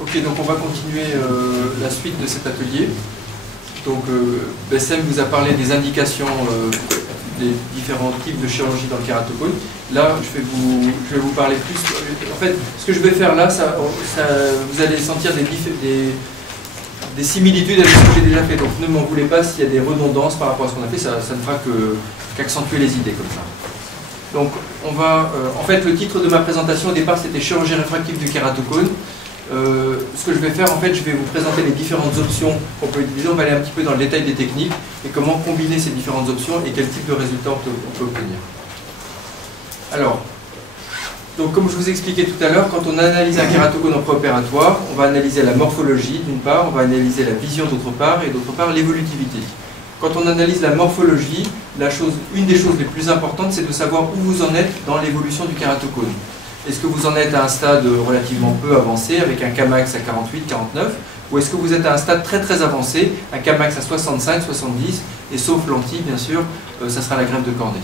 Ok, donc on va continuer la suite de cet atelier. Donc Bessem vous a parlé des indications des différents types de chirurgie dans le kératocone. Là, je vais vous parler plus. En fait, ce que je vais faire là, vous allez sentir des similitudes avec ce que j'ai déjà fait. Donc ne m'en voulez pas s'il y a des redondances par rapport à ce qu'on a fait, ça ne fera qu'accentuer les idées comme ça. Donc on va, en fait, le titre de ma présentation au départ c'était chirurgie réfractive du kératocone. Ce que je vais faire, en fait, je vais vous présenter les différentes options qu'on peut utiliser. On va aller un petit peu dans le détail des techniques et comment combiner ces différentes options et quel type de résultat on peut obtenir. Alors, donc comme je vous expliquais tout à l'heure, quand on analyse un kératocone en préopératoire, on va analyser la morphologie d'une part, on va analyser la vision d'autre part et d'autre part l'évolutivité. Quand on analyse la morphologie, une des choses les plus importantes, c'est de savoir où vous en êtes dans l'évolution du kératocone. Est-ce que vous en êtes à un stade relativement peu avancé, avec un Kmax à 48, 49, ou est-ce que vous êtes à un stade très très avancé, un Kmax à 65, 70, et sauf lentille, bien sûr, ça sera la greffe de cornée.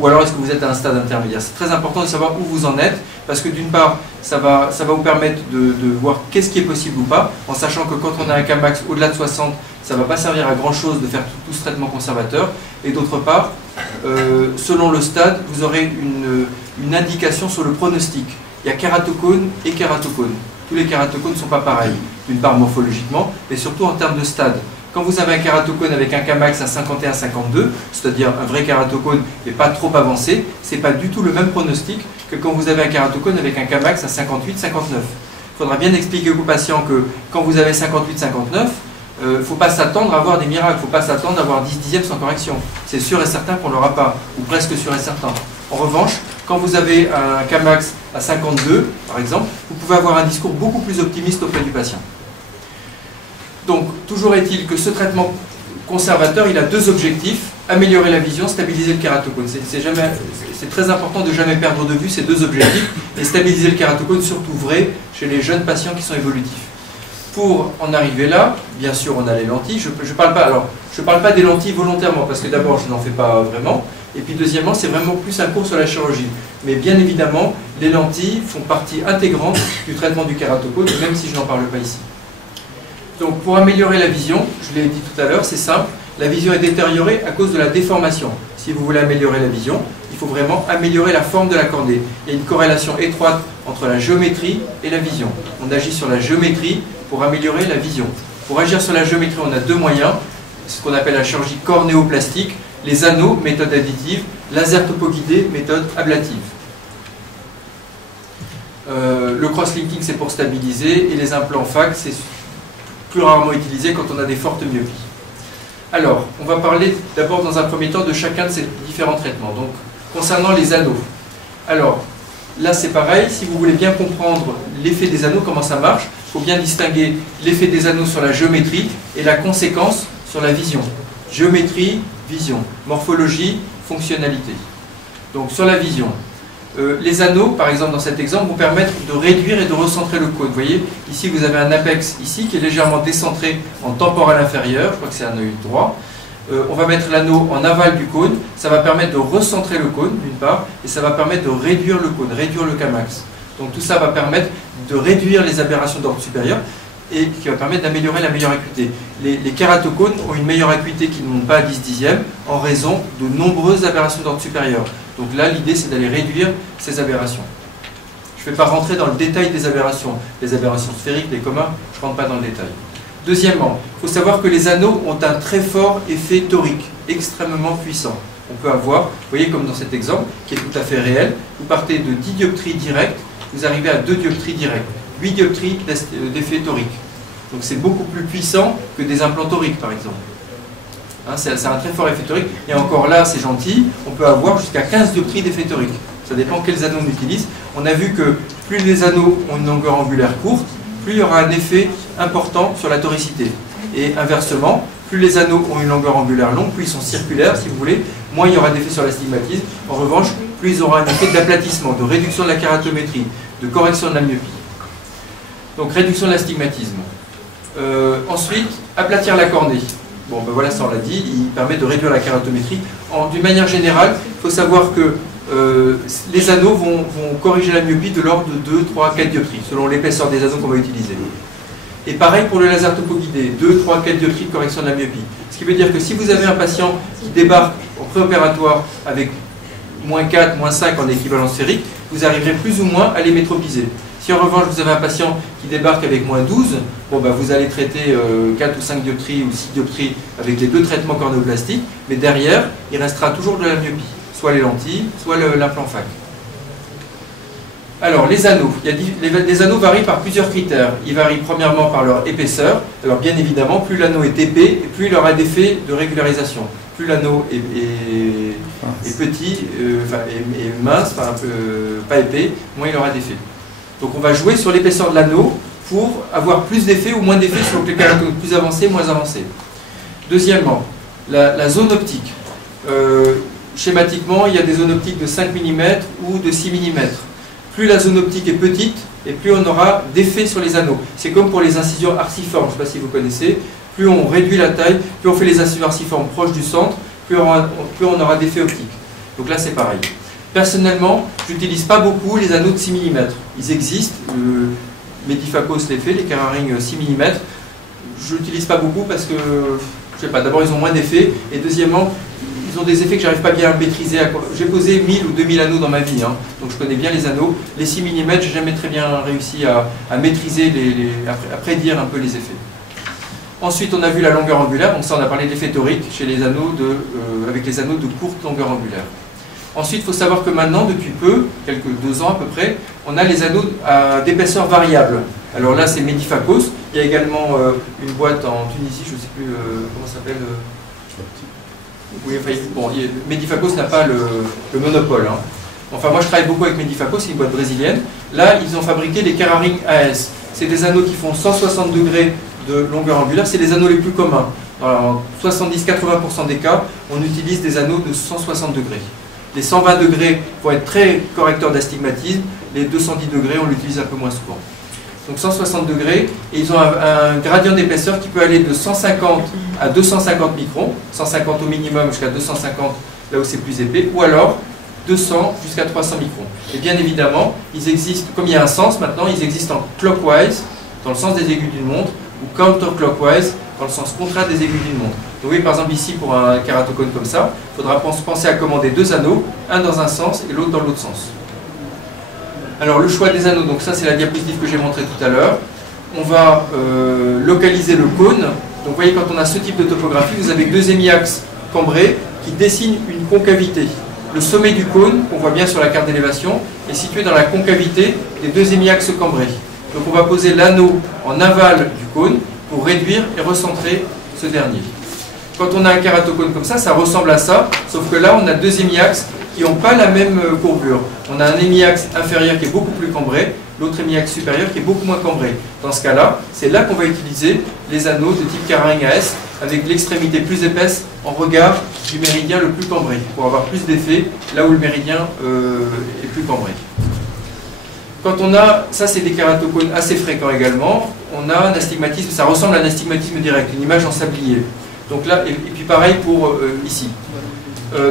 Ou alors est-ce que vous êtes à un stade intermédiaire? C'est très important de savoir où vous en êtes, parce que d'une part, ça va vous permettre de voir qu'est-ce qui est possible ou pas, en sachant que quand on a un Kmax au-delà de 60, ça ne va pas servir à grand chose de faire tout ce traitement conservateur, et d'autre part, selon le stade, vous aurez une indication sur le pronostic. Il y a kératocone et kératocone. Tous les kératocones ne sont pas pareils, d'une part morphologiquement, mais surtout en termes de stade. Quand vous avez un kératocone avec un Kmax à 51-52, c'est-à-dire un vrai kératocone et pas trop avancé, ce n'est pas du tout le même pronostic que quand vous avez un kératocone avec un Kmax à 58-59. Il faudra bien expliquer aux patients que quand vous avez 58-59, il ne faut pas s'attendre à avoir des miracles, il ne faut pas s'attendre à avoir 10 dixièmes sans correction. C'est sûr et certain qu'on ne l'aura pas, ou presque sûr et certain. En revanche, quand vous avez un Kmax à 52, par exemple, vous pouvez avoir un discours beaucoup plus optimiste auprès du patient. Donc, toujours est-il que ce traitement conservateur, il a deux objectifs: améliorer la vision, stabiliser le kératocone. C'est très important de ne jamais perdre de vue ces deux objectifs, et stabiliser le kératocone, surtout vrai chez les jeunes patients qui sont évolutifs. Pour en arriver là, bien sûr, on a les lentilles. Je ne parle pas des lentilles volontairement, parce que d'abord, je n'en fais pas vraiment. Et puis deuxièmement, c'est vraiment plus un cours sur la chirurgie. Mais bien évidemment, les lentilles font partie intégrante du traitement du kératocone, même si je n'en parle pas ici. Donc pour améliorer la vision, je l'ai dit tout à l'heure, c'est simple, la vision est détériorée à cause de la déformation. Si vous voulez améliorer la vision, il faut vraiment améliorer la forme de la cornée. Il y a une corrélation étroite entre la géométrie et la vision. On agit sur la géométrie pour améliorer la vision. Pour agir sur la géométrie, on a deux moyens, ce qu'on appelle la chirurgie cornéoplastique, les anneaux, méthode additive, laser topoguidé, méthode ablative. Le cross-linking, c'est pour stabiliser, et les implants FAC, c'est plus rarement utilisé quand on a des fortes myopies. Alors, on va parler d'abord dans un premier temps de chacun de ces différents traitements. Donc, concernant les anneaux. Alors, là c'est pareil, si vous voulez bien comprendre l'effet des anneaux, comment ça marche, il faut bien distinguer l'effet des anneaux sur la géométrie et la conséquence sur la vision. Géométrie, vision. Morphologie, fonctionnalité. Donc, sur la vision. Les anneaux, par exemple dans cet exemple, vont permettre de réduire et de recentrer le cône. Vous voyez, ici vous avez un apex ici qui est légèrement décentré en temporal inférieur, je crois que c'est un œil droit. On va mettre l'anneau en aval du cône, ça va permettre de recentrer le cône d'une part, et ça va permettre de réduire le cône, réduire le Kmax. Donc tout ça va permettre de réduire les aberrations d'ordre supérieur et qui va permettre d'améliorer la meilleure acuité. Les kératocones ont une meilleure acuité qui ne monte pas à 10 dixièmes en raison de nombreuses aberrations d'ordre supérieur. Donc là, l'idée, c'est d'aller réduire ces aberrations. Je ne vais pas rentrer dans le détail des aberrations. Les aberrations sphériques, les communs, je ne rentre pas dans le détail. Deuxièmement, il faut savoir que les anneaux ont un très fort effet torique, extrêmement puissant. On peut avoir, vous voyez comme dans cet exemple, qui est tout à fait réel, vous partez de 10 dioptries directes, vous arrivez à 2 dioptries directes, 8 dioptries d'effet torique. Donc c'est beaucoup plus puissant que des implants toriques, par exemple. Hein, c'est un très fort effet torique, et encore là, c'est gentil, on peut avoir jusqu'à 15 dioptries d'effet torique. Ça dépend quels anneaux on utilise. On a vu que plus les anneaux ont une longueur angulaire courte, plus il y aura un effet important sur la toricité. Et inversement, plus les anneaux ont une longueur angulaire longue, plus ils sont circulaires, si vous voulez, moins il y aura d'effet sur l'astigmatisme. En revanche, plus ils auront un effet d'aplatissement, de réduction de la kératométrie, de correction de la myopie. Donc réduction de l'astigmatisme. Ensuite, aplatir la cornée. Bon, ben voilà, ça on l'a dit, il permet de réduire la kératométrie. D'une manière générale, il faut savoir que les anneaux vont corriger la myopie de l'ordre de 2, 3, 4 dioptries, selon l'épaisseur des anneaux qu'on va utiliser. Et pareil pour le laser topo-guidé, 2, 3, 4 dioptries de correction de la myopie. Ce qui veut dire que si vous avez un patient qui débarque au préopératoire avec -4, -5 en équivalent sphérique, vous arriverez plus ou moins à les métropiser. Si en revanche vous avez un patient qui débarque avec -12, bon, bah, vous allez traiter 4 ou 5 dioptries ou 6 dioptries avec les 2 traitements cornéoplastiques, mais derrière, il restera toujours de la myopie, soit les lentilles, soit l'implant phaque. Alors, les anneaux. Les anneaux varient par plusieurs critères. Ils varient premièrement par leur épaisseur. Alors, bien évidemment, plus l'anneau est épais, plus il aura d'effet de régularisation. Plus l'anneau est petit, et mince, enfin, pas épais, moins il aura d'effet. Donc, on va jouer sur l'épaisseur de l'anneau pour avoir plus d'effet ou moins d'effet sur les kératocones plus avancés, moins avancés. Deuxièmement, la zone optique. Schématiquement, il y a des zones optiques de 5 mm ou de 6 mm. Plus la zone optique est petite, et plus on aura d'effet sur les anneaux. C'est comme pour les incisions arciformes, je ne sais pas si vous connaissez. Plus on réduit la taille, plus on fait les incisions arciformes proches du centre, plus on aura d'effet optique. Donc là, c'est pareil. Personnellement, je n'utilise pas beaucoup les anneaux de 6 mm. Ils existent, Medifacos les fait, les Keraring 6 mm. Je n'utilise pas beaucoup parce que, je sais pas, d'abord ils ont moins d'effet, et deuxièmement, ils ont des effets que j'arrive pas bien à maîtriser. J'ai posé 1000 ou 2000 anneaux dans ma vie, hein, donc je connais bien les anneaux. Les 6 mm, j'ai jamais très bien réussi à maîtriser, à prédire un peu les effets. Ensuite, on a vu la longueur angulaire, donc ça on a parlé de l'effet torique chez les anneaux avec les anneaux de courte longueur angulaire. Ensuite, il faut savoir que maintenant, depuis peu, quelques 2 ans à peu près, on a les anneaux d'épaisseur variable. Alors là, c'est Medifacos. Il y a également une boîte en Tunisie, je ne sais plus comment ça s'appelle. Oui, enfin, bon, Medifacos n'a pas le monopole. Hein. Enfin, moi, je travaille beaucoup avec Medifacos, c'est une boîte brésilienne. Là, ils ont fabriqué les Keraring AS. C'est des anneaux qui font 160 degrés de longueur angulaire. C'est les anneaux les plus communs. Dans 70-80% des cas, on utilise des anneaux de 160 degrés. Les 120 degrés vont être très correcteurs d'astigmatisme. Les 210 degrés, on l'utilise un peu moins souvent. Donc 160 degrés, et ils ont un gradient d'épaisseur qui peut aller de 150 à 250 microns, 150 au minimum jusqu'à 250 là où c'est plus épais, ou alors 200 jusqu'à 300 microns. Et bien évidemment, ils existent, comme il y a un sens maintenant, ils existent en clockwise, dans le sens des aiguilles d'une montre, ou counterclockwise, dans le sens contraire des aiguilles d'une montre. Donc vous voyez par exemple ici, pour un kératocone comme ça, il faudra penser à commander 2 anneaux, un dans un sens et l'autre dans l'autre sens. Alors le choix des anneaux, donc ça c'est la diapositive que j'ai montrée tout à l'heure. On va localiser le cône. Donc vous voyez, quand on a ce type de topographie, vous avez 2 hémiaxes cambrés qui dessinent une concavité. Le sommet du cône, qu'on voit bien sur la carte d'élévation, est situé dans la concavité des 2 hémiaxes cambrés. Donc on va poser l'anneau en aval du cône pour réduire et recentrer ce dernier. Quand on a un kératocone comme ça ressemble à ça, sauf que là on a 2 hémiaxes qui n'ont pas la même courbure. On a un hémiaxe inférieur qui est beaucoup plus cambré, l'autre hémiaxe supérieur qui est beaucoup moins cambré. Dans ce cas-là, c'est là qu'on va utiliser les anneaux de type Keraring AS avec l'extrémité plus épaisse en regard du méridien le plus cambré, pour avoir plus d'effet là où le méridien est plus cambré. Quand on a, ça c'est des kératocones assez fréquents également, on a un astigmatisme, ça ressemble à un astigmatisme direct, une image en sablier. Donc là, et puis pareil pour ici.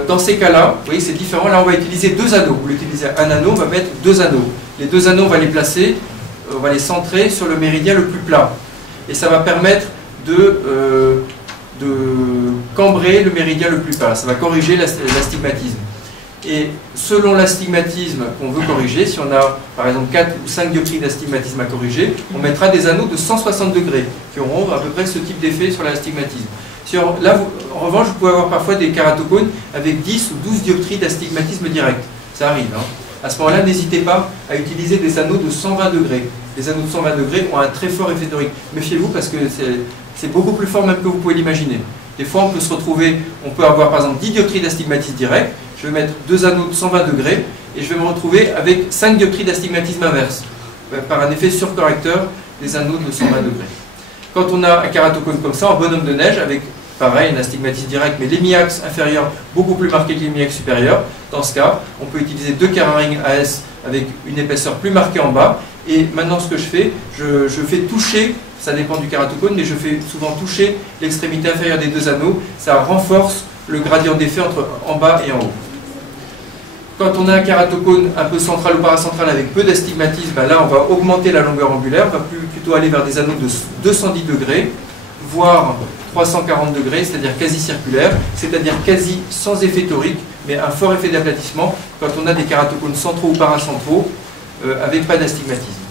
Dans ces cas-là, vous voyez, c'est différent. Là, on va utiliser 2 anneaux. Vous utilisez un anneau, on va mettre 2 anneaux. Les 2 anneaux, on va les placer, on va les centrer sur le méridien le plus plat. Et ça va permettre de cambrer le méridien le plus plat. Ça va corriger l'astigmatisme. Et selon l'astigmatisme qu'on veut corriger, si on a par exemple 4 ou 5 dioptries d'astigmatisme à corriger, on mettra des anneaux de 160 degrés qui auront à peu près ce type d'effet sur l'astigmatisme. Là, en revanche, vous pouvez avoir parfois des kératocones avec 10 ou 12 dioptries d'astigmatisme direct. Ça arrive. Hein. À ce moment-là, n'hésitez pas à utiliser des anneaux de 120 degrés. Les anneaux de 120 degrés ont un très fort effet torique. Méfiez-vous parce que c'est beaucoup plus fort même que vous pouvez l'imaginer. Des fois, on peut se retrouver, on peut avoir par exemple 10 dioptries d'astigmatisme direct. Je vais mettre 2 anneaux de 120 degrés et je vais me retrouver avec 5 dioptries d'astigmatisme inverse par un effet surcorrecteur des anneaux de 120 degrés. Quand on a un kératocone comme ça, en bonhomme de neige, avec pareil, un astigmatisme direct, mais l'hémiaxe inférieur beaucoup plus marqué que l'hémiaxe supérieur, dans ce cas, on peut utiliser 2 Keraring AS avec une épaisseur plus marquée en bas. Et maintenant, ce que je fais, je fais toucher, ça dépend du kératocone, mais je fais souvent toucher l'extrémité inférieure des 2 anneaux. Ça renforce le gradient d'effet entre en bas et en haut. Quand on a un kératocone un peu central ou paracentral avec peu d'astigmatisme, ben là on va augmenter la longueur angulaire, on va plutôt aller vers des anneaux de 210 degrés, voire 340 degrés, c'est-à-dire quasi circulaire, c'est-à-dire quasi sans effet torique, mais un fort effet d'aplatissement quand on a des kératocones centraux ou paracentraux avec pas d'astigmatisme.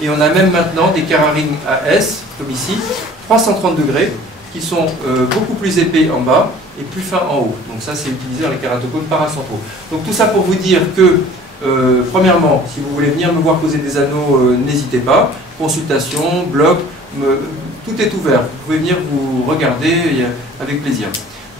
Et on a même maintenant des kérarines AS, comme ici, 330 degrés, qui sont beaucoup plus épais en bas et plus fins en haut. Donc ça, c'est utilisé dans les kératocones paracentraux. Donc tout ça pour vous dire que, premièrement, si vous voulez venir me voir poser des anneaux, n'hésitez pas. Consultation, blog, tout est ouvert. Vous pouvez venir vous regarder avec plaisir.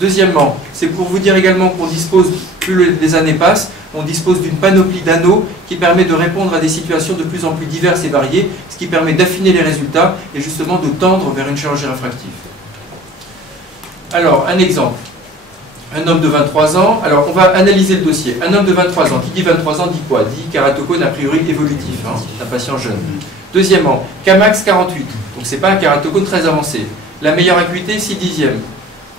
Deuxièmement, c'est pour vous dire également qu'on dispose, plus les années passent, on dispose d'une panoplie d'anneaux qui permet de répondre à des situations de plus en plus diverses et variées, ce qui permet d'affiner les résultats et justement de tendre vers une chirurgie réfractive. Alors, un exemple. Un homme de 23 ans, alors on va analyser le dossier. Un homme de 23 ans, qui dit 23 ans dit quoi? Dit kératocone a priori évolutif, hein, c'est un patient jeune. Deuxièmement, Kmax 48, donc c'est pas un kératocone très avancé. La meilleure acuité, 6/10.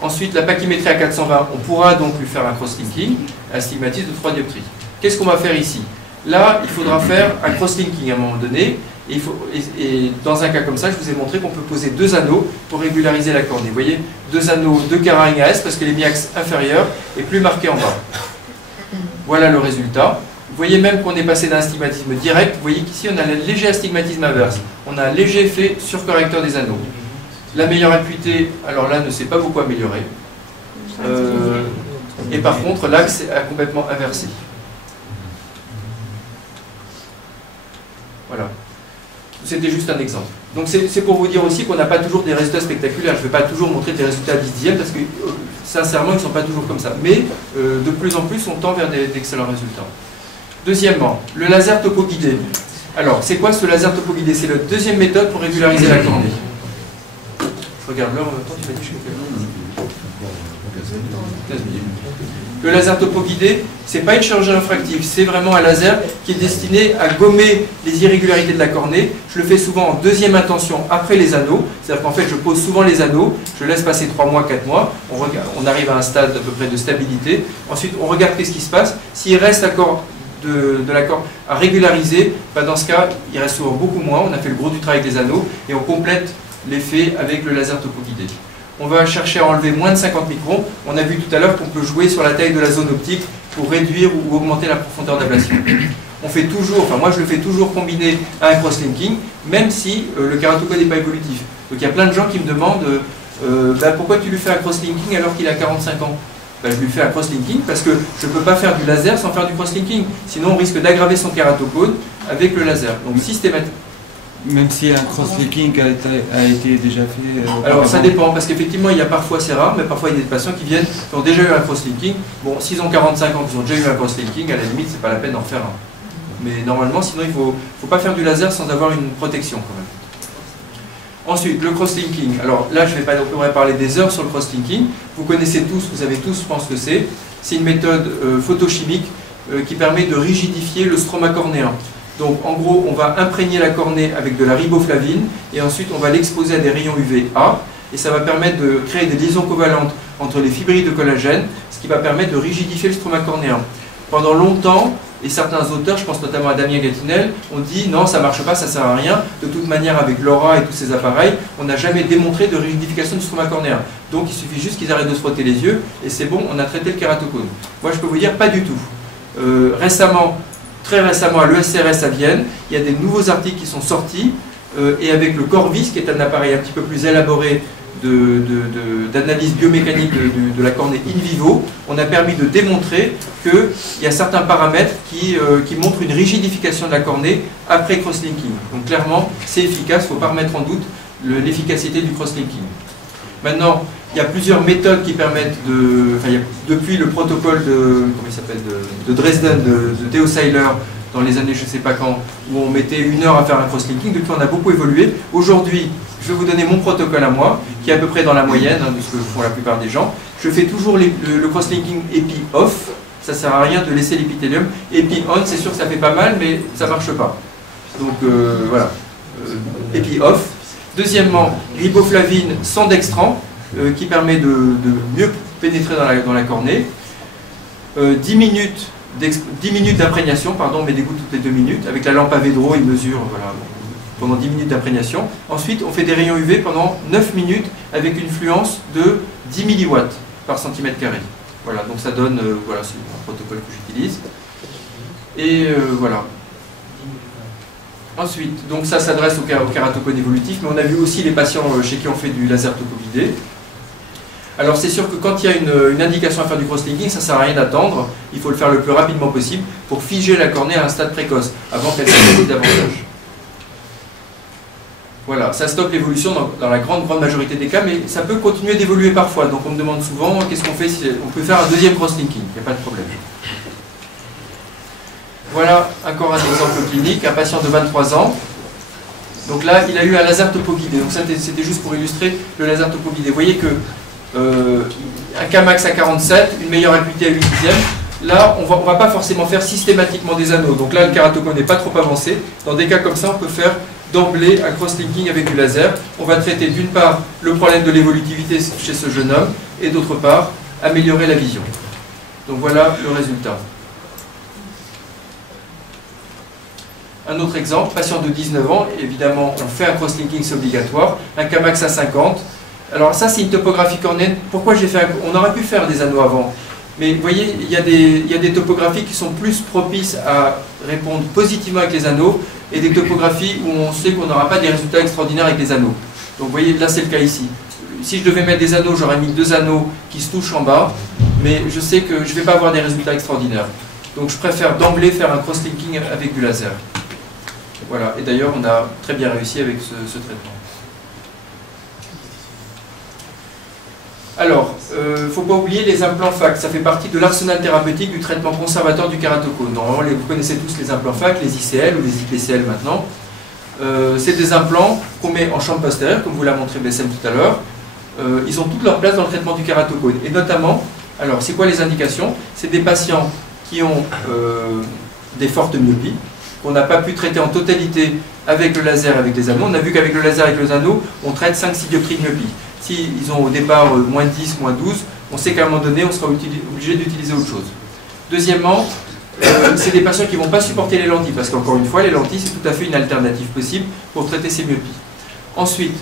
Ensuite, la pachymétrie à 420, on pourra donc lui faire un cross-linking, un astigmatisme de 3 dioptries. Qu'est-ce qu'on va faire ici? Là, il faudra faire un cross-linking à un moment donné, et dans un cas comme ça, je vous ai montré qu'on peut poser 2 anneaux pour régulariser la cornée. Vous voyez, 2 anneaux de kérarine AS, parce que l'hémiaxe inférieur est plus marqué en bas. Voilà le résultat. Vous voyez même qu'on est passé d'un astigmatisme direct. Vous voyez qu'ici, on a un léger astigmatisme inverse. On a un léger effet surcorrecteur des anneaux. La meilleure acuité, alors là, ne s'est pas beaucoup améliorée. Et par contre, l'axe est complètement inversé. Voilà. C'était juste un exemple. Donc c'est pour vous dire aussi qu'on n'a pas toujours des résultats spectaculaires. Je ne vais pas toujours montrer des résultats à 10/10 parce que, sincèrement, ils ne sont pas toujours comme ça. Mais de plus en plus, on tend vers d'excellents résultats. Deuxièmement, le laser topoguidé. Alors, c'est quoi ce laser topoguidé? C'est la deuxième méthode pour régulariser la cornée. Je regarde l'heure en même temps, tu m'as dit que je fais 15 minutes. Le laser topoguidé, ce n'est pas une chirurgie réfractive, c'est vraiment un laser qui est destiné à gommer les irrégularités de la cornée. Je le fais souvent en deuxième intention après les anneaux, c'est-à-dire qu'en fait je pose souvent les anneaux, je laisse passer 3 mois, 4 mois, on arrive à un stade à peu près de stabilité, ensuite on regarde qu'est-ce qui se passe. S'il reste accord de la corne à régulariser, bah dans ce cas il reste souvent beaucoup moins, on a fait le gros du travail avec les anneaux et on complète l'effet avec le laser topoguidé. On va chercher à enlever moins de 50 microns. On a vu tout à l'heure qu'on peut jouer sur la taille de la zone optique pour réduire ou augmenter la profondeur d'ablation. On fait toujours, enfin moi je le fais toujours combiné à un cross-linking, même si le kératocone n'est pas évolutif. Donc il y a plein de gens qui me demandent pourquoi tu lui fais un cross-linking alors qu'il a 45 ans? Je lui fais un cross-linking parce que je ne peux pas faire du laser sans faire du cross-linking. Sinon on risque d'aggraver son kératocone avec le laser. Donc systématiquement. Même si un cross-linking a été déjà fait alors ça dépend, parce qu'effectivement il y a parfois, c'est rare, mais parfois il y a des patients qui viennent, qui ont déjà eu un cross-linking. Bon, s'ils ont 45 ans, qu'ils ont déjà eu un cross-linking, à la limite c'est pas la peine d'en refaire un. Mais normalement sinon il ne faut pas faire du laser sans avoir une protection quand même. Ensuite, le cross-linking. Alors là je ne pourrais parler des heures sur le cross-linking. Vous connaissez tous, vous savez tous, je pense que c'est une méthode photochimique qui permet de rigidifier le stroma cornéen. Donc en gros, on va imprégner la cornée avec de la riboflavine et ensuite on va l'exposer à des rayons UVA et ça va permettre de créer des liaisons covalentes entre les fibrilles de collagène, ce qui va permettre de rigidifier le stroma cornéen. Pendant longtemps, et certains auteurs, je pense notamment à Damien Gatinel, ont dit non, ça ne marche pas, ça ne sert à rien. De toute manière, avec l'Aura et tous ces appareils, on n'a jamais démontré de rigidification du stroma cornéen. Donc il suffit juste qu'ils arrêtent de se frotter les yeux et c'est bon, on a traité le kératocone. Moi je peux vous dire, pas du tout. Très récemment à l'ESCRS à Vienne, il y a des nouveaux articles qui sont sortis et avec le Corvis, qui est un appareil un petit peu plus élaboré d'analyse biomécanique de la cornée in vivo, on a permis de démontrer qu'il y a certains paramètres qui montrent une rigidification de la cornée après cross-linking. Donc clairement, c'est efficace, il ne faut pas remettre en doute l'efficacité du cross-linking. Maintenant, il y a plusieurs méthodes qui permettent depuis le protocole de Dresden, de Theo Seiler, dans les années je ne sais pas quand, où on mettait 1 heure à faire un cross-linking, depuis on a beaucoup évolué. Aujourd'hui, je vais vous donner mon protocole à moi, qui est à peu près dans la moyenne, de ce que font la plupart des gens. Je fais toujours le cross-linking épi-off, ça ne sert à rien de laisser l'épithélium. Épi-on, c'est sûr que ça fait pas mal, mais ça ne marche pas. Donc voilà, épi-off. Deuxièmement, riboflavine sans dextran, qui permet de mieux pénétrer dans la cornée. 10 minutes 10 minutes d'imprégnation, pardon, on met des gouttes toutes les 2 minutes. Avec la lampe à Vedro, il mesure voilà, pendant 10 minutes d'imprégnation. Ensuite, on fait des rayons UV pendant 9 minutes avec une fluence de 10 milliwatts par centimètre carré. Voilà, donc ça donne, voilà, c'est un protocole que j'utilise. Et voilà. Ensuite, donc ça s'adresse au kératocone évolutif, mais on a vu aussi les patients chez qui on fait du laser topovidé. Alors c'est sûr que quand il y a une indication à faire du cross-linking, ça ne sert à rien d'attendre, il faut le faire le plus rapidement possible pour figer la cornée à un stade précoce, avant qu'elle s'évolue davantage. Voilà, ça stoppe l'évolution dans la grande majorité des cas, mais ça peut continuer d'évoluer parfois. Donc on me demande souvent, qu'est-ce qu'on fait si on peut faire un deuxième cross-linking, il n'y a pas de problème. Voilà encore un exemple clinique, un patient de 23 ans. Donc là, il a eu un laser topoguidé. Donc c'était juste pour illustrer le laser topoguidé. Vous voyez que un Kmax à 47, une meilleure acuité à 8 dixièmes. Là, on va pas forcément faire systématiquement des anneaux. Donc là, le kératocone n'est pas trop avancé. Dans des cas comme ça, on peut faire d'emblée un cross-linking avec du laser. On va traiter d'une part le problème de l'évolutivité chez ce jeune homme et d'autre part, améliorer la vision. Donc voilà le résultat. Un autre exemple, patient de 19 ans, évidemment on fait un cross-linking, c'est obligatoire, un Kmax à 50. Alors ça c'est une topographie cornéenne, pourquoi j'ai fait on aurait pu faire des anneaux avant, mais vous voyez, il y a des topographies qui sont plus propices à répondre positivement avec les anneaux, et des topographies où on sait qu'on n'aura pas des résultats extraordinaires avec les anneaux. Donc vous voyez, là c'est le cas ici. Si je devais mettre des anneaux, j'aurais mis 2 anneaux qui se touchent en bas, mais je sais que je ne vais pas avoir des résultats extraordinaires. Donc je préfère d'emblée faire un cross-linking avec du laser. Voilà, et d'ailleurs on a très bien réussi avec ce traitement. Alors, il ne faut pas oublier les implants FAC, ça fait partie de l'arsenal thérapeutique du traitement conservateur du kératocone. Normalement, vous connaissez tous les implants FAC, les ICL ou les IPCL maintenant. C'est des implants qu'on met en chambre postérieure, comme vous l'a montré Bessem tout à l'heure. Ils ont toute leur place dans le traitement du kératocone. Et notamment, alors c'est quoi les indications? C'est des patients qui ont des fortes myopies, qu'on n'a pas pu traiter en totalité avec le laser, avec les anneaux. On a vu qu'avec le laser, avec les anneaux, on traite 5-6 dioptries de myopie. S'ils ont au départ moins 10, moins 12, on sait qu'à un moment donné, on sera obligé d'utiliser autre chose. Deuxièmement, c'est des patients qui ne vont pas supporter les lentilles, parce qu'encore une fois, les lentilles, c'est tout à fait une alternative possible pour traiter ces myopies. Ensuite,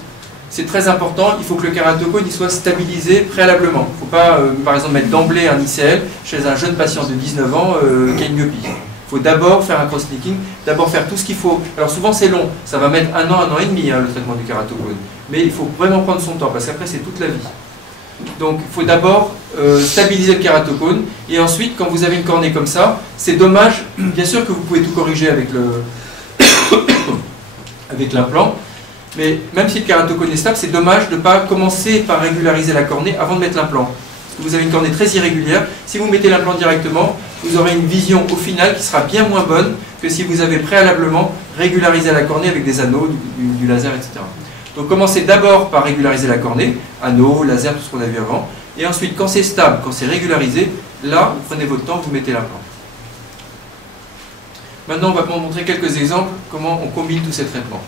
c'est très important, il faut que le kératocone soit stabilisé préalablement. Il ne faut pas, par exemple, mettre d'emblée un ICL chez un jeune patient de 19 ans qui a une myopie. Il faut d'abord faire un cross-linking, d'abord faire tout ce qu'il faut. Alors souvent c'est long, ça va mettre un an et demi le traitement du kératocone. Mais il faut vraiment prendre son temps, parce qu'après c'est toute la vie. Donc il faut d'abord stabiliser le kératocone, et ensuite quand vous avez une cornée comme ça, c'est dommage, bien sûr que vous pouvez tout corriger avec l'implant, mais même si le kératocone est stable, c'est dommage de ne pas commencer par régulariser la cornée avant de mettre l'implant. Vous avez une cornée très irrégulière, si vous mettez l'implant directement, vous aurez une vision au final qui sera bien moins bonne que si vous avez préalablement régularisé la cornée avec des anneaux, du laser, etc. Donc commencez d'abord par régulariser la cornée, anneaux, laser, tout ce qu'on a vu avant, et ensuite quand c'est stable, quand c'est régularisé, là vous prenez votre temps, vous mettez l'implant. Maintenant on va vous montrer quelques exemples, comment on combine tous ces traitements.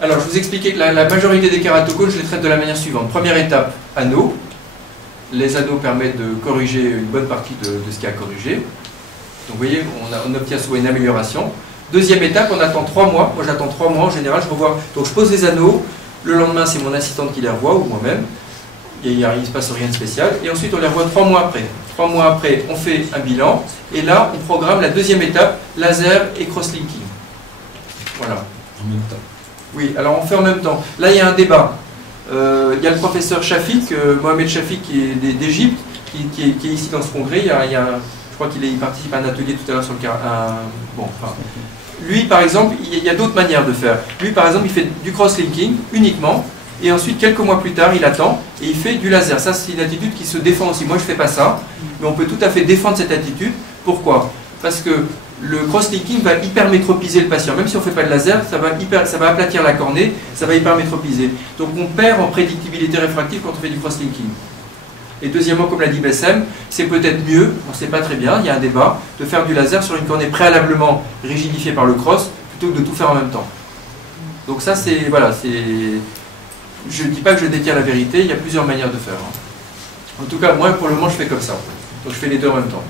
Alors je vous expliquais que la majorité des kératocones, je les traite de la manière suivante. Première étape, anneaux. Les anneaux permettent de corriger une bonne partie de ce qu'il y a à corriger. Donc vous voyez, on obtient souvent une amélioration. Deuxième étape, on attend 3 mois. Moi j'attends 3 mois en général, je revois. Donc je pose les anneaux, le lendemain c'est mon assistante qui les revoit, ou moi-même. Il ne se passe rien de spécial. Et ensuite on les revoit 3 mois après. 3 mois après, on fait un bilan. Et là, on programme la deuxième étape, laser et cross-linking. Voilà. En même temps. Oui, alors on fait en même temps. Là il y a un débat. Il y a le professeur Shafik, Mohamed Shafik qui est d'Égypte, qui est ici dans ce congrès. Je crois qu'il participe à un atelier tout à l'heure sur le lui, par exemple, il y a d'autres manières de faire. Lui, par exemple, il fait du cross-linking uniquement, et ensuite, quelques mois plus tard, il attend, et il fait du laser. Ça, c'est une attitude qui se défend aussi. Moi, je ne fais pas ça, mais on peut tout à fait défendre cette attitude. Pourquoi? Parce que le cross-linking va hypermétropiser le patient. Même si on ne fait pas de laser, ça va aplatir la cornée, ça va hypermétropiser. Donc on perd en prédictibilité réfractive quand on fait du cross-linking. Et deuxièmement, comme l'a dit Bessem, c'est peut-être mieux, on ne sait pas très bien, il y a un débat, de faire du laser sur une cornée préalablement rigidifiée par le cross, plutôt que de tout faire en même temps. Donc ça, c'est... Voilà, c'est... Je ne dis pas que je détiens la vérité, il y a plusieurs manières de faire. En tout cas, moi, pour le moment, je fais comme ça. Donc je fais les deux en même temps.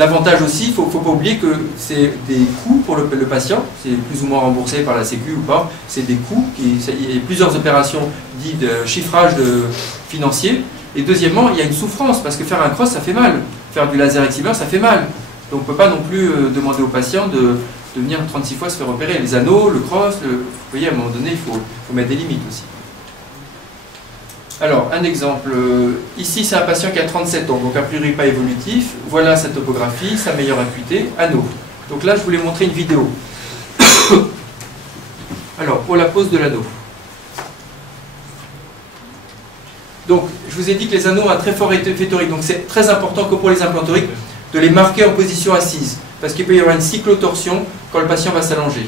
L'avantage aussi, il ne faut pas oublier que c'est des coûts pour le patient, c'est plus ou moins remboursé par la Sécu ou pas, c'est des coûts, il y a plusieurs opérations dites de chiffrage financier. Et deuxièmement, il y a une souffrance, parce que faire un cross, ça fait mal. Faire du laser excimer, ça fait mal. Donc on ne peut pas non plus demander au patient de venir 36 fois se faire opérer. Les anneaux, le cross, vous voyez, à un moment donné, il faut mettre des limites aussi. Alors, un exemple. Ici, c'est un patient qui a 37 ans, donc a priori pas évolutif. Voilà sa topographie, sa meilleure acuité, anneau. Donc là, je voulais montrer une vidéo. Alors, pour la pose de l'anneau. Donc, je vous ai dit que les anneaux ont un très fort effet torique, donc c'est très important que pour les implants toriques, de les marquer en position assise, parce qu'il peut y avoir une cyclotorsion quand le patient va s'allonger.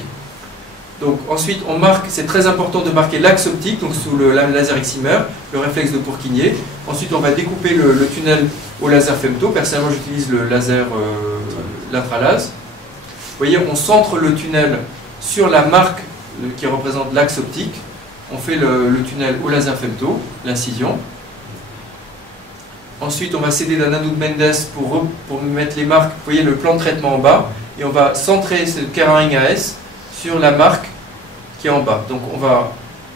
Donc ensuite, on marque, c'est très important de marquer l'axe optique, donc sous le laser excimer, le réflexe de Pourquigné. Ensuite, on va découper le tunnel au laser femto. Personnellement, j'utilise le laser l'intralase. Vous voyez, on centre le tunnel sur la marque qui représente l'axe optique. On fait le tunnel au laser femto, l'incision. Ensuite, on va s'aider d'un anneau de Mendes pour mettre les marques. Vous voyez le plan de traitement en bas. Et on va centrer ce Keraring AS sur la marque qui est en bas. Donc on va,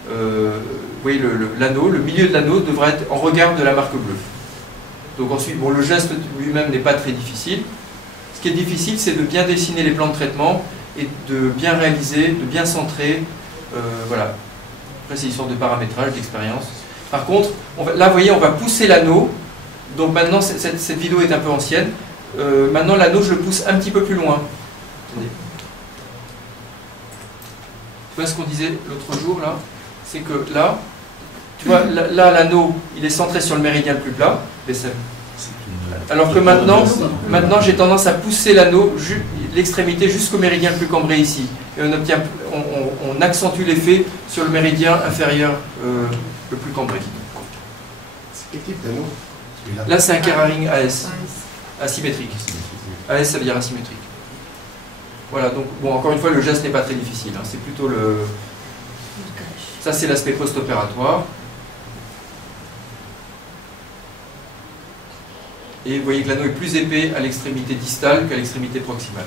vous voyez l'anneau, le milieu de l'anneau devrait être en regard de la marque bleue. Donc ensuite, bon, le geste lui-même n'est pas très difficile. Ce qui est difficile, c'est de bien dessiner les plans de traitement et de bien réaliser, de bien centrer. Voilà. Après, c'est une sorte de paramétrage, d'expérience. Par contre, là, vous voyez, on va pousser l'anneau. Donc maintenant, cette vidéo est un peu ancienne. Maintenant, l'anneau, je le pousse un petit peu plus loin. Attendez. Tu vois ce qu'on disait l'autre jour, là? C'est que là, tu vois, là, l'anneau, il est centré sur le méridien le plus plat, BSM. Alors que maintenant j'ai tendance à pousser l'anneau, l'extrémité jusqu'au méridien le plus cambré ici. Et on accentue l'effet sur le méridien inférieur le plus cambré. C'est quel type d'anneau? Là, c'est un Keraring AS, asymétrique. AS, ça veut dire asymétrique. Voilà, donc, bon, encore une fois, le geste n'est pas très difficile. Hein, c'est plutôt le... Ça, c'est l'aspect post-opératoire. Et vous voyez que l'anneau est plus épais à l'extrémité distale qu'à l'extrémité proximale.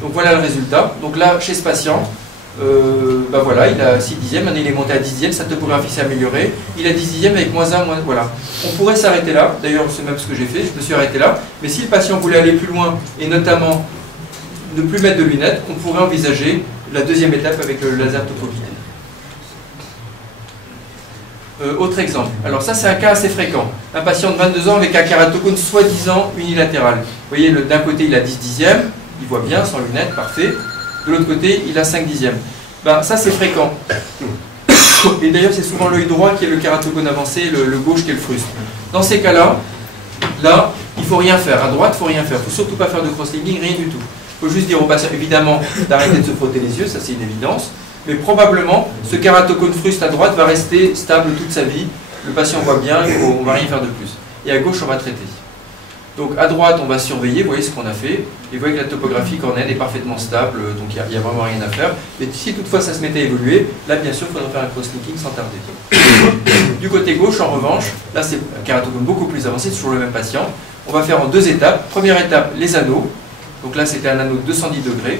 Donc voilà le résultat. Donc là, chez ce patient, ben voilà, il a 6 dixièmes, maintenant il est monté à 10 dixièmes, sa topographie s'est améliorée. Il a 10 dixièmes avec moins 1, moins... Voilà. On pourrait s'arrêter là, d'ailleurs c'est même ce que j'ai fait, je me suis arrêté là. Mais si le patient voulait aller plus loin, et notamment ne plus mettre de lunettes, on pourrait envisager la deuxième étape avec le laser topovidé. Autre exemple, alors ça c'est un cas assez fréquent, un patient de 22 ans avec un kératocone soi-disant unilatéral. Vous voyez, d'un côté il a 10 dixièmes, il voit bien sans lunettes, parfait. De l'autre côté il a 5 dixièmes. Ben, ça c'est fréquent. Et d'ailleurs c'est souvent l'œil droit qui est le kératocone avancé, le gauche qui est le fruste. Dans ces cas-là, là il ne faut rien faire, à droite il ne faut rien faire, il ne faut surtout pas faire de cross-linking, rien du tout. Il faut juste dire au patient évidemment d'arrêter de se frotter les yeux, ça c'est une évidence. Mais probablement, ce kératocone fruste à droite va rester stable toute sa vie. Le patient voit bien, on ne va rien faire de plus. Et à gauche, on va traiter. Donc à droite, on va surveiller, vous voyez ce qu'on a fait. Et vous voyez que la topographie cornéenne est parfaitement stable, donc il n'y a vraiment rien à faire. Mais si toutefois ça se mettait à évoluer, là bien sûr, il faudra faire un cross-linking sans tarder. Du côté gauche, en revanche, là c'est un kératocone beaucoup plus avancé, c'est toujours le même patient. On va faire en 2 étapes. Première étape, les anneaux. Donc là, c'était un anneau de 210 degrés.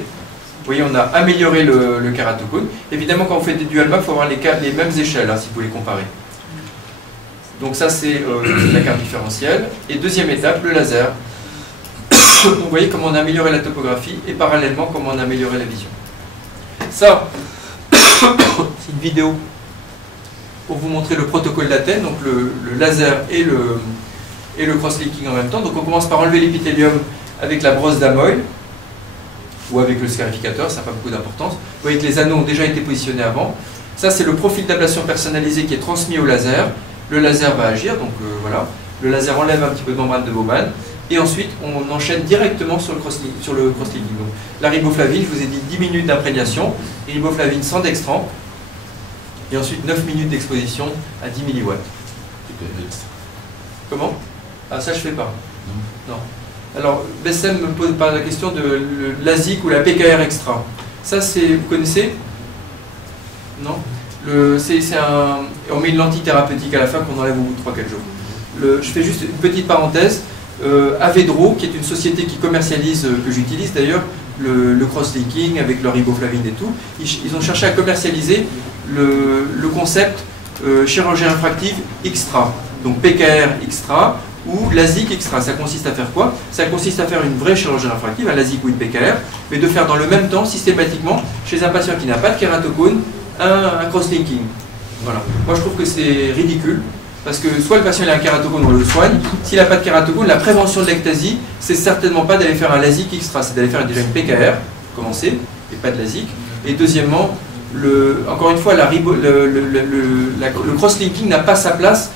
Vous voyez, on a amélioré le kératocone. Évidemment, quand on fait des dual map, il faut avoir les mêmes échelles, hein, si vous voulez comparer. Donc ça, c'est la carte différentielle. Et deuxième étape, le laser. Vous voyez comment on a amélioré la topographie et parallèlement, comment on a amélioré la vision. Ça, c'est une vidéo pour vous montrer le protocole d'Athènes, donc le laser et le cross-linking en même temps. Donc on commence par enlever l'épithélium avec la brosse d'Amoy ou avec le scarificateur, ça n'a pas beaucoup d'importance. Vous voyez que les anneaux ont déjà été positionnés avant. Ça, c'est le profil d'ablation personnalisé qui est transmis au laser. Le laser va agir, donc voilà. Le laser enlève un petit peu de membrane de Bowman. Et ensuite, on enchaîne directement sur le cross-linking. Donc, la riboflavine, je vous ai dit 10 minutes d'imprégnation. Riboflavine sans dextran. Et ensuite, 9 minutes d'exposition à 10 milliwatts. Comment? Ah, ça, je ne fais pas. Non. Alors, Bessem me pose par la question de l'ASIC ou la PKR extra. Ça, c'est, vous connaissez? Non? On met une lentille thérapeutique à la fin qu'on enlève au bout de 3-4 jours. Je fais juste une petite parenthèse. Avedro, qui est une société qui commercialise, que j'utilise d'ailleurs, le cross-linking avec leur riboflavine et tout. Ils ont cherché à commercialiser le concept chirurgie réfractive extra, donc PKR extra ou LASIK extra. Ça consiste à faire quoi? Ça consiste à faire une vraie chirurgie réfractive, un LASIK ou une PKR, mais de faire dans le même temps, systématiquement, chez un patient qui n'a pas de kératocone, un cross-linking. Voilà. Moi je trouve que c'est ridicule, parce que soit le patient il a un kératocone, on le soigne. S'il n'a pas de kératocone, la prévention de l'ectasie, c'est certainement pas d'aller faire un LASIK extra, c'est d'aller faire déjà une PKR, commencer, et pas de LASIK. Et deuxièmement, encore une fois, le cross-linking n'a pas sa place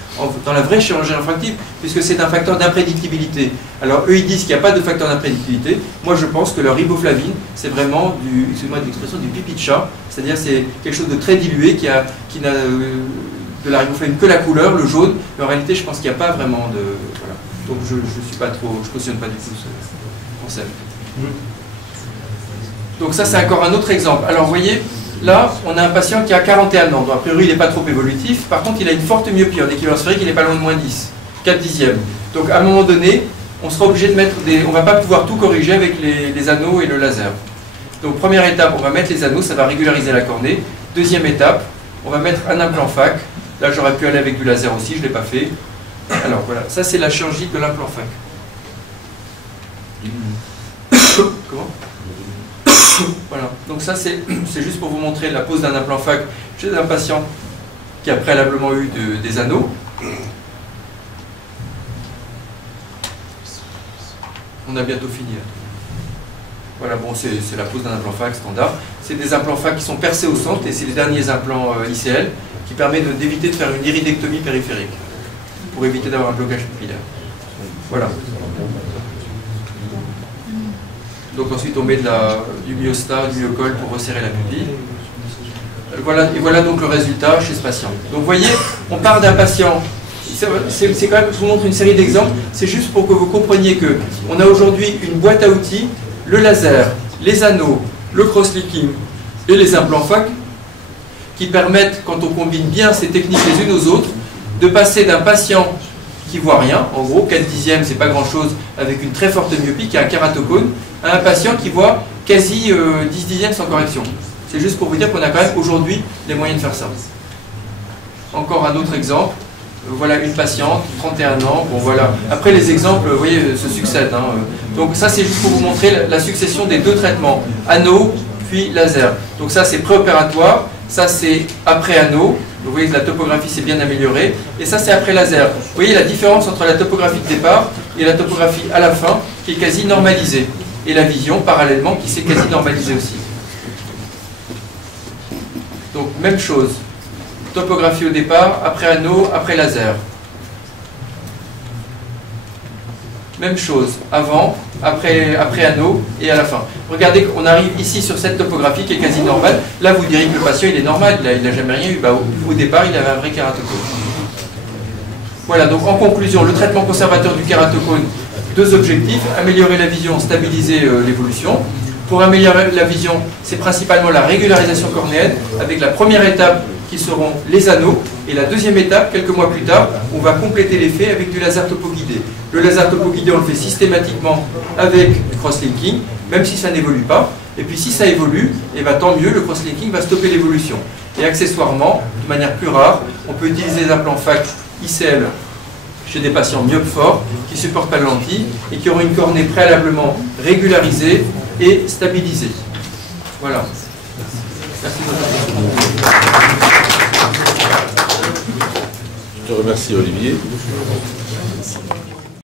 dans la vraie chirurgie réfractive, puisque c'est un facteur d'imprédictibilité. Alors eux ils disent qu'il n'y a pas de facteur d'imprédictibilité. Moi je pense que leur riboflavine, c'est vraiment excusez-moi l'expression, du pipi de chat, c'est-à-dire c'est quelque chose de très dilué qui n'a de la riboflavine que la couleur, le jaune, mais en réalité je pense qu'il n'y a pas vraiment de... Voilà. Donc je cautionne pas du tout ce concept. Donc ça c'est encore un autre exemple. Alors vous voyez, là on a un patient qui a 41 ans, donc a priori il n'est pas trop évolutif, par contre il a une forte myopie, en équivalence sphérique il n'est pas loin de moins 10, 4 dixièmes. Donc à un moment donné, on sera obligé de mettre des... On ne va pas pouvoir tout corriger avec les anneaux et le laser. Donc première étape, on va mettre les anneaux, ça va régulariser la cornée. Deuxième étape, on va mettre un implant FAC. Là j'aurais pu aller avec du laser aussi, je ne l'ai pas fait. Alors voilà, ça c'est la chirurgie de l'implant FAC. Comment? Voilà, donc ça c'est juste pour vous montrer la pose d'un implant FAC chez un patient qui a préalablement eu des anneaux. On a bientôt fini. Voilà, bon, c'est la pose d'un implant FAC standard. C'est des implants FAC qui sont percés au centre et c'est les derniers implants ICL qui permettent d'éviter de faire une iridectomie périphérique pour éviter d'avoir un blocage pupillaire. Voilà. Donc ensuite on met du myostat, du myocol pour resserrer la pupille. Voilà, et voilà donc le résultat chez ce patient. Donc vous voyez, on part d'un patient, c'est quand même, je vous montre une série d'exemples, c'est juste pour que vous compreniez qu'on a aujourd'hui une boîte à outils, le laser, les anneaux, le cross-linking et les implants FAC, qui permettent, quand on combine bien ces techniques les unes aux autres, de passer d'un patient qui voit rien, en gros 4 dixièmes c'est pas grand chose, avec une très forte myopie, qui a un kératocone, à un patient qui voit quasi 10 dixièmes sans correction. C'est juste pour vous dire qu'on a quand même aujourd'hui les moyens de faire ça. Encore un autre exemple, voilà une patiente, 31 ans, bon voilà. Après les exemples, vous voyez, se succèdent. Hein. Donc ça c'est juste pour vous montrer la succession des deux traitements, anneau puis laser. Donc ça c'est préopératoire, ça c'est après anneau. Vous voyez que la topographie s'est bien améliorée. Et ça, c'est après laser. Vous voyez la différence entre la topographie de départ et la topographie à la fin, qui est quasi normalisée. Et la vision, parallèlement, qui s'est quasi normalisée aussi. Donc, même chose. Topographie au départ, après anneau, après laser. Même chose. Avant, après anneau et à la fin. Regardez qu'on arrive ici sur cette topographie qui est quasi normale. Là, vous diriez que le patient il est normal, il n'a jamais rien eu. Bah, au départ, il avait un vrai kératocone. Voilà, donc en conclusion, le traitement conservateur du kératocone, deux objectifs, améliorer la vision, stabiliser l'évolution. Pour améliorer la vision, c'est principalement la régularisation cornéenne, avec la première étape qui seront les anneaux, et la deuxième étape, quelques mois plus tard, on va compléter l'effet avec du laser topoguidé. Le laser topoguidé, on le fait systématiquement avec du cross-linking, même si ça n'évolue pas. Et puis si ça évolue, et ben, tant mieux, le cross-linking va stopper l'évolution. Et accessoirement, de manière plus rare, on peut utiliser les implants FAC ICL chez des patients myopes forts, qui ne supportent pas le lentille, et qui auront une cornée préalablement régularisée et stabilisée. Voilà. Merci de votre attention. Je te remercie, Olivier.